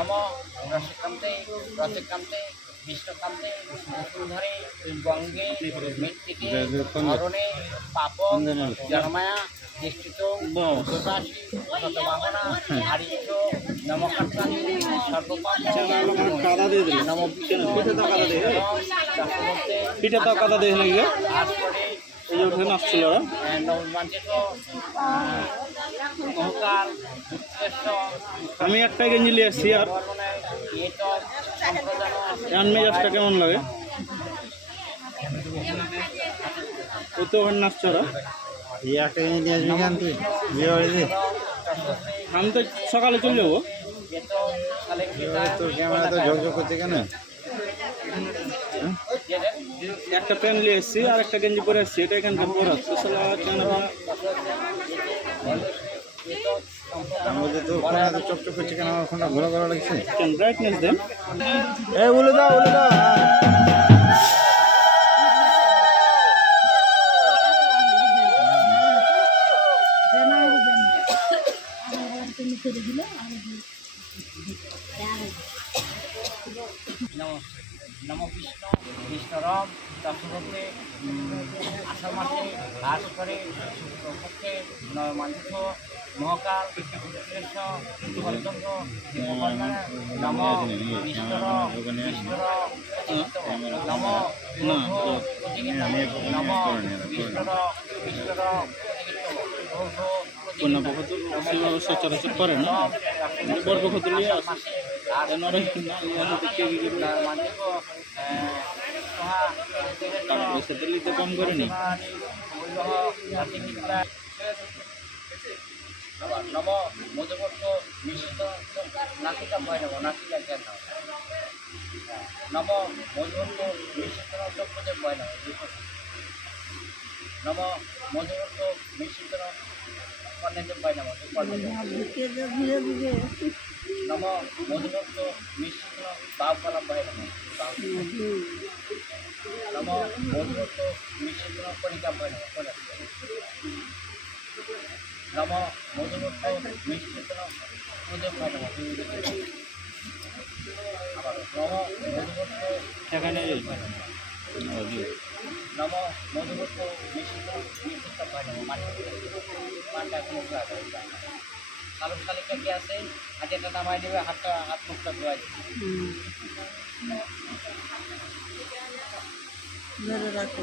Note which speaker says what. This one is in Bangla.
Speaker 1: নম রসকান্তে রসকান্তে বিষ্ণুকান্তে বসুন্ধরে গঙ্গে মৃত্তিকে ধরণে পাপ জন্মায়া দৃষ্টিত দোষাশি শতবাহনা হারিচ সর্বপাপ নম
Speaker 2: পিঠে তো কাদা দিয়ে নাকি এই যে ওখানে আসছিল
Speaker 1: নবমাঞ্চিত মহকাল উৎকৃষ্ট
Speaker 2: আমি একটা গেঞ্জি নিয়ে এসেছি আর এমন মেজাজটা কেমন লাগে ও তো ওখানে নাচছে ওরা
Speaker 3: একটা জিনিস নিয়ে আসবি কেন তুই বিয়ে বাড়িতে
Speaker 2: আমি তো সকালে চলে যাব।
Speaker 3: তোর ক্যামেরা তো ঝকঝক করছে কেন?
Speaker 2: একটা প্যান্ট নিয়ে এসেছি আর একটা গেঞ্জি পরে এসেছি এটা এখানকার পরে। আসছে
Speaker 3: তার মধ্যে ফোন এত চকচক করছে কেন আমার ফোনটা ঘোরা ঘোরা লাগছে।
Speaker 2: ব্রাইটনেস দেন
Speaker 3: এ বলে দাও বলে দাও
Speaker 1: নম নম বিষ্ণু বিষ্ণুরম দশরথে আষাঢ় মাসে ঘাস করে শুক্লপক্ষে নয়মান্বিত মহাকাল নম বিষ্ণুর বিষ্ণুর নম নম বিষ্ণুর বিষ্ণুর
Speaker 2: কন্যা পক্ষ সেভাবে সচরাচর করে না বর পক্ষ তো নিয়ে আসে কেন ওরা কি না নিয়ে আসে দেখে কি করবে টাকা পয়সা দিলে কম করেনি
Speaker 1: নম মধুবর্ষ মিশ্রিত নাসিকা ভয় নম নাসিকা জ্ঞান নম মধুবর্ষ মিশ্রিত চক্রদেব ভয় নম নম মধুবর্ষ মিশ্রিত কন্যাদেব ভয় নম নম মধুবর্ষ মিশ্রিত বাপ কলম ভয় নম নম
Speaker 2: এখানে
Speaker 1: নম মধুবর্ষ মিশ্রিত মিশ্রিত ভয় নম মাটি মানটা কোনো কালো শালিকা কি আছে হাতেটা নামাই দেবে হাতটা হাত মুখটা ধোয়া
Speaker 4: ধরে রাখো